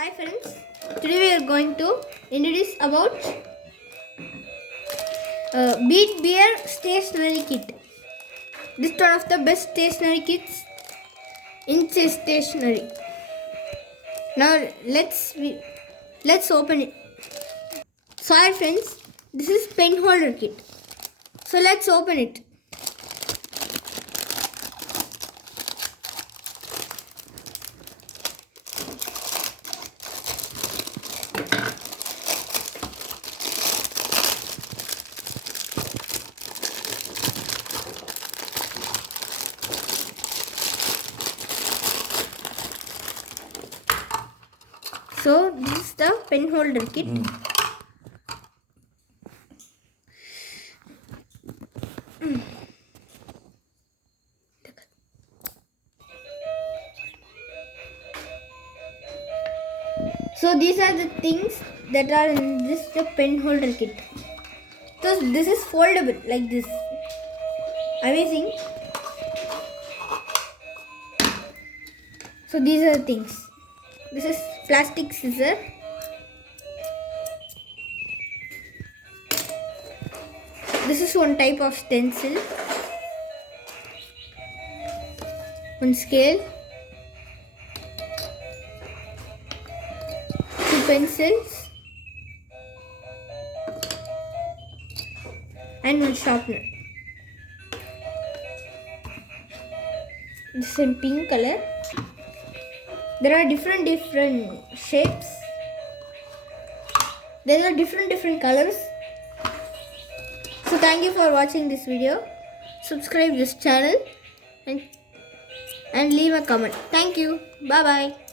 Hi friends, today we are going to introduce about Beat Beer stationery kit. This is one of the best stationery kits in chess stationery. Now let's open it. So hi friends, this is pen holder kit. So let's open it. So this is the pen holder kit. So these are the things that are in the pen holder kit. So this is foldable like this. Amazing. So these are the things. This is plastic scissor. This is one type of stencil. One scale. Two pencils. And one sharpener. This is in pink color. There are different shapes. There are different colors. So thank you for watching this video. Subscribe this channel and leave a comment. Thank you. Bye bye.